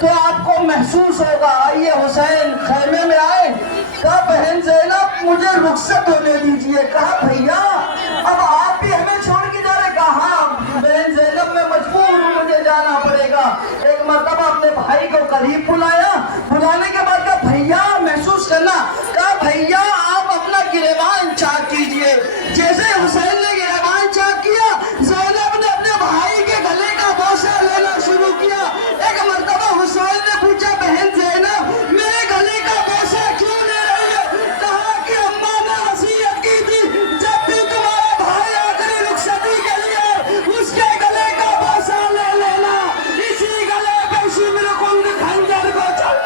تو آپ کو محسوس ہوگا. آئیے حسین خیمے میں آئے. کہا بہن زینب مجھے رخصت ہونے دیجئے. کہا بھیا اب آپ بھی ہمیں چھوڑ کے جا رہے. کہا ہاں بہن زینب میں مجبور ہوں, مجھے جانا پڑے گا. ایک مرتبہ اپنے بھائی کو قریب بلایا. بلانے کے بعد کہا بھیا محسوس کرنا. کہا بھیا آپ اپنا گریبان چاک کیجئے. جیسے حسین نے گریبان چاک کیا, زینب نے اپنے بھائی کے گلے کا بوسہ لینا شروع کیا. ایک مرتبہ حسین نے پوچھا بہن زینب میرے گلے کا بوسہ کیوں لے رہی ہے؟ کہا کہ اماں نے وصیت کی تھی جب بھی تمہارا بھائی آخری رخصتی کے لیے اس کے گلے کا بوسہ لے لینا. اسی گلے پہ شمر کند خنجر کو چل.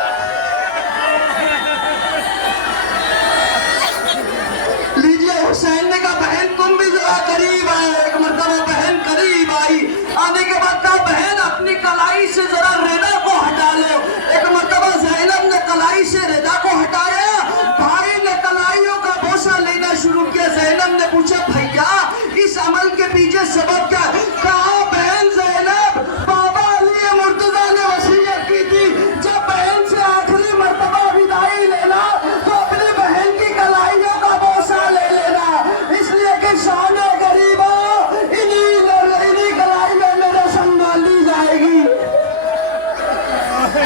لیجئے حسین نے کہا بہن تم بھی ذرا قریب آئے. ایک مرتبہ بہن قریب آئی. آنے کے بعد کہا بہن اپنی کلائی سے ذرا ردا کو ہٹا لو. ایک مرتبہ زینب نے کلائی سے ردا کو ہٹایا. بھائی نے کلائیوں کا بوسہ لینا شروع کیا. زینب نے پوچھا بھیا اس عمل کے پیچھے سبب کیا ہے؟ کہا بہن زینب بابا علی مرتضیٰ نے وصیت کی تھی جب بہن سے آخری مرتبہ وداعی لینا تو اپنی بہن کی کلائیوں کا بوسہ لے لینا. اس لیے کہ شان غریبا انہی کلائیوں میں سنبھال لی جائے گی.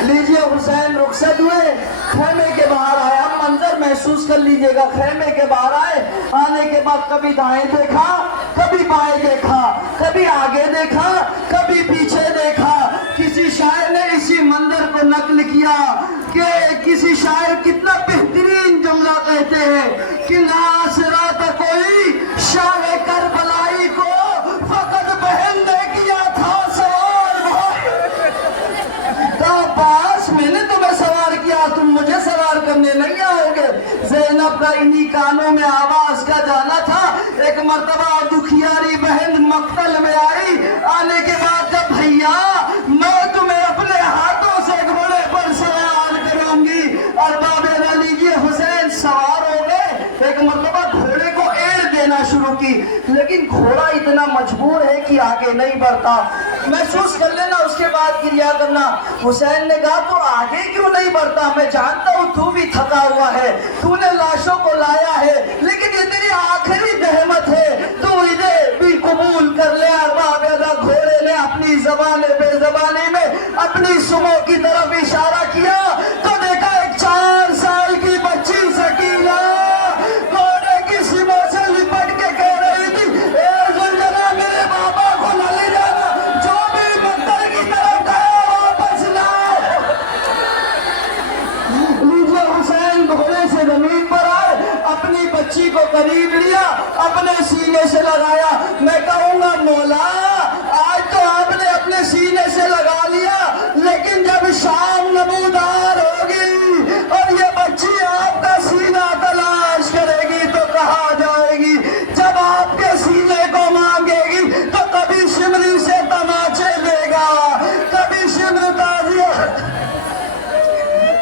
لیجئے حسین رخصت ہوئے, خیمے کے باہر آئے. اب منظر محسوس کر لیجئے گا. خیمے کے باہر آئے. آنے کے بعد کبھی دائیں دیکھا, کبھی بائیں دیکھا, کبھی آگے دیکھا, کبھی پیچھے دیکھا. کسی شاعر نے اسی منظر کو نقل کیا کہ کسی شاعر کتنا بہترین جملہ کہتے ہیں کہ ناصرات کوئی شاہ کربلائی کو فقط بہن نے کیا تھا سوار بھائی. باس میں نے تمہیں سوار کیا, تم مجھے سوار کرنے نہیں آؤ گے. زینب کا انہی کانوں میں آواز کا جانا تھا. ایک مرتبہ دکھیاری بہن مقتل میں آئی. آنے کے بعد جب بھیا میں تمہیں اپنے ہاتھوں سے گھوڑے پر سوار کروں گی. اور بابے نہ لیجیے حسین سوار ہو گئے. ایک مرتبہ گھوڑے کو ایڑ دینا شروع کی, لیکن گھوڑا اتنا مجبور ہے کہ آگے نہیں بڑھتا. محسوس کر لینا اس کے بعد کریا کرنا. حسین نے کہا تو آگے کیوں نہیں بڑھتا؟ میں جانتا ہوں تو بھی تھکا ہوا ہے, تو نے لاشوں کو لایا ہے, لیکن یہ تیری آخری زحمت ہے, تو انہیں بھی قبول کر لے. ارباب گھوڑے نے اپنی زبان بے زبانی میں اپنی سمو کی طرف اشارہ کیا تو دیکھا ایک 4 سال کی بچی سکینہ گھوڑے کی سمو سے لپٹ کے کہہ رہی تھی اے ذوالجلال میرے بابا کو نہ لے جانا, جو بھی مقتل کی طرف گیا واپس لاؤ. لیجیے حسین گھوڑے سے زمین پر آئے, اپنی بچی کو قریب لیا, اپنے سینے سے لگایا. میں کہوں گا مولا آج تو آپ نے اپنے سینے سے لگا لیا, لیکن جب شام نمودار ہوگی اور یہ بچی آپ کا سینہ تلاش کرے گی تو کہاں جائے گی؟ جب آپ کے سینے کو مانگے گی تو کبھی شمری سے تماچے دے گا, کبھی شمر تازیہ.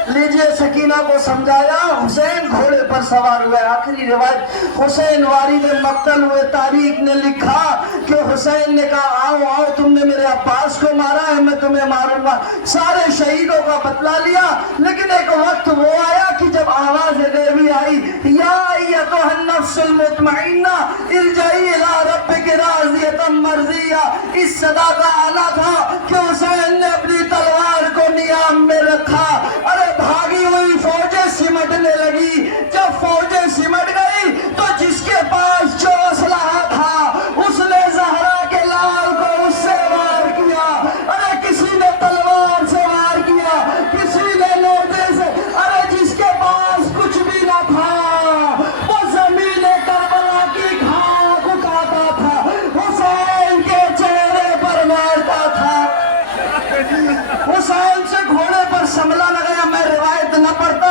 لیجئے سکینہ کو سمجھایا. حسین گھوڑے پر سوار ہوئے. آخری روایت حسین والد مقتل ہوئے. تاریخ نے لکھا کہ حسین نے کہا آؤ آؤ تم نے میرے عباس کو مارا ہے, میں تمہیں ماروں گا. سارے شہیدوں کا بتلا لیا, لیکن ایک وقت وہ آیا کہ جب آواز دیوی آئی یا ایتھا النفس المطمئنہ ارجعی الی ربک راضیۃ مرضیہ. اس صدا کا آنا تھا کہ حسین نے اپنی تلوار کو نیام میں رکھا. ارے بھاگی ہوئی فوجیں سمٹنے لگی. جب فوجیں سمٹ گئی تو جس کے پاس جو اسلحہ تھا اس نے زہرا کے لال کو اس سے وار کیا. ارے کسی نے تلوار سے وار کیا, کسی نے لوٹے سے. ارے جس کے پاس کچھ بھی نہ تھا وہ زمین کربلا کی گھاس اٹھاتا تھا, حسین کے چہرے پر مارتا تھا. حسین سے گھوڑے پر سملا لگایا. میں روایت نہ پڑھتا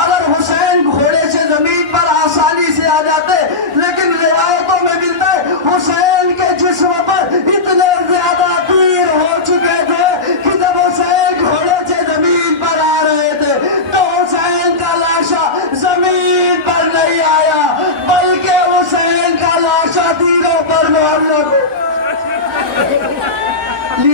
اگر حسین گھوڑے سے زمین پر آسانی سے آ جاتے, لیکن روایتوں میں ملتا ہے حسین کے جسم پر اتنے زیادہ تیر ہو چکے تھے کہ جب حسین گھوڑے سے زمین پر آ رہے تھے تو حسین کا لاشا زمین پر نہیں آیا, بلکہ حسین کا لاشا تیروں پر معلق ہو.